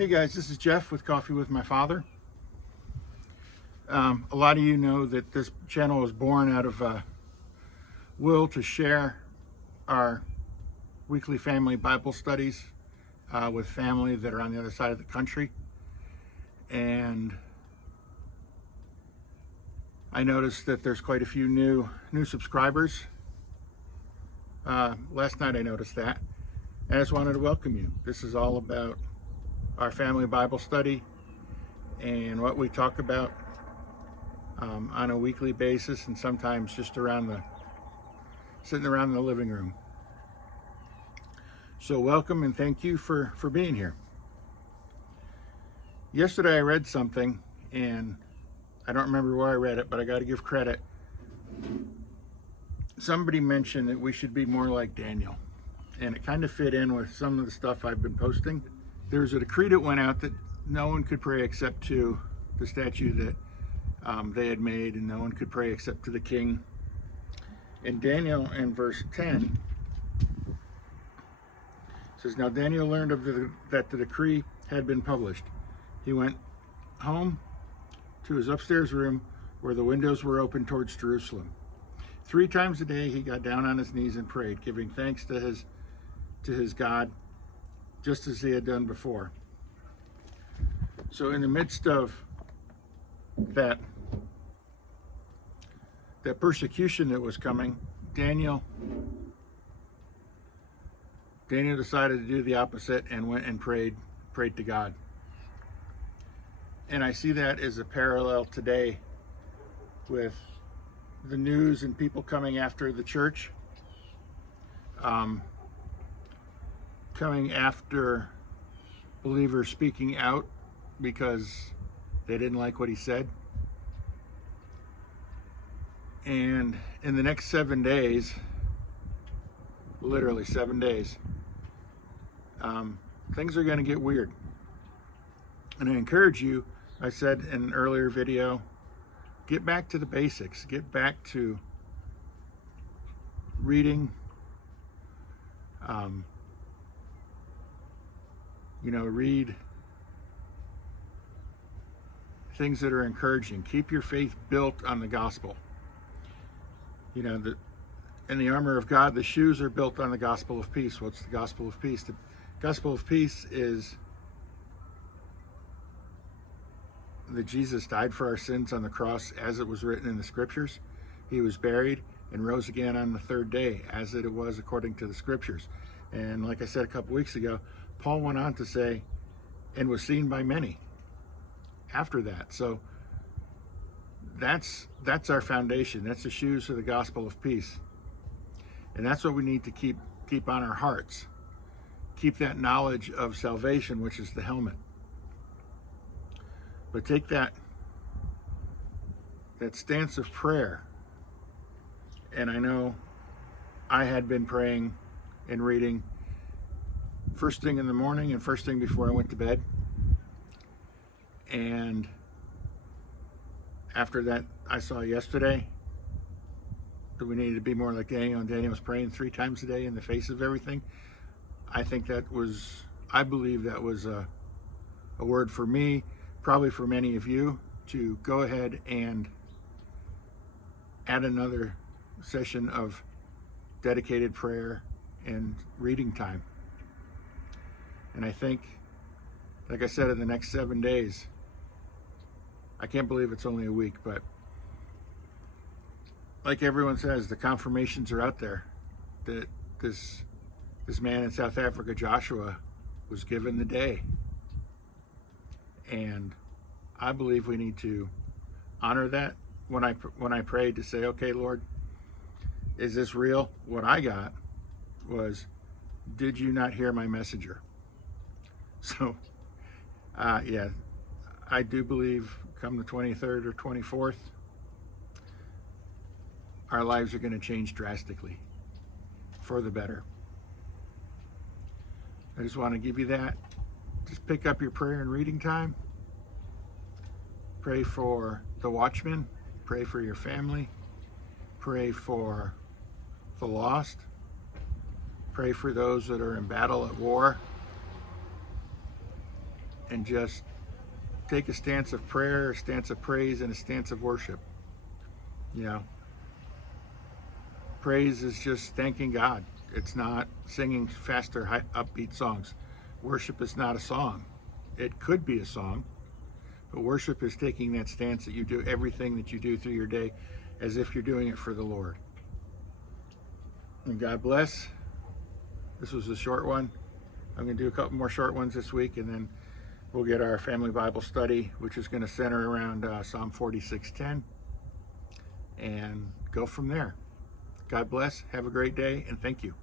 Hey guys, this is Jeff with Coffee with My Father. A lot of you know that this channel was born out of a will to share our weekly family Bible studies with family that are on the other side of the country. And I noticed that there's quite a few new subscribers. Last night I noticed that. And I just wanted to welcome you. This is all about our family Bible study and what we talk about on a weekly basis, and sometimes just sitting around the living room. So welcome and thank you for being here. Yesterday I read something, and I don't remember where I read it, but I got to give credit. Somebody mentioned that we should be more like Daniel, and it kind of fit in with some of the stuff I've been posting. There was a decree that went out that no one could pray except to the statue that they had made, and no one could pray except to the king. And Daniel, in verse 10, says, "Now Daniel learned that the decree had been published. He went home to his upstairs room where the windows were open towards Jerusalem. 3 times a day he got down on his knees and prayed, giving thanks to his God, just as he had done before." So in the midst of that persecution that was coming, Daniel decided to do the opposite and went and prayed to God. And I see that as a parallel today with the news and people coming after the church, coming after believers speaking out because they didn't like what he said. And in the next 7 days, literally 7 days, things are going to get weird. And I encourage you, I said in an earlier video, get back to the basics. Get back to reading, read things that are encouraging. Keep your faith built on the gospel. In the armor of God, the shoes are built on the gospel of peace. What's the gospel of peace? The gospel of peace is that Jesus died for our sins on the cross as it was written in the scriptures. He was buried and rose again on the 3rd day as it was according to the scriptures. And like I said a couple weeks ago, Paul went on to say, and was seen by many after that. So that's our foundation. That's the shoes of the gospel of peace. And that's what we need to keep on our hearts. Keep that knowledge of salvation, which is the helmet. But take that stance of prayer. And I know I had been praying and reading first thing in the morning and first thing before I went to bed. And after that, I saw yesterday that we needed to be more like Daniel, and Daniel was praying 3 times a day in the face of everything. I believe that was a word for me, probably for many of you, to go ahead and add another session of dedicated prayer and reading time. And I think, like I said, in the next 7 days, I can't believe it's only a week, but like everyone says, the confirmations are out there that this man in South Africa, Joshua, was given the day. And I believe we need to honor that. When I prayed to say, okay, Lord, is this real? What I got was, did you not hear my messenger? So, yeah, I do believe come the 23rd or 24th, our lives are going to change drastically for the better. I just want to give you that. Just pick up your prayer and reading time. Pray for the watchmen. Pray for your family. Pray for the lost. Pray for those that are in battle at war. and just take a stance of prayer, a stance of praise, and a stance of worship. You know, praise is just thanking God. It's not singing faster, upbeat songs. Worship is not a song. It could be a song, but worship is taking that stance that you do everything that you do through your day as if you're doing it for the Lord. And God bless. This was a short one. I'm going to do a couple more short ones this week, and then we'll get our family Bible study, which is going to center around Psalm 46:10, and go from there. God bless. Have a great day, and thank you.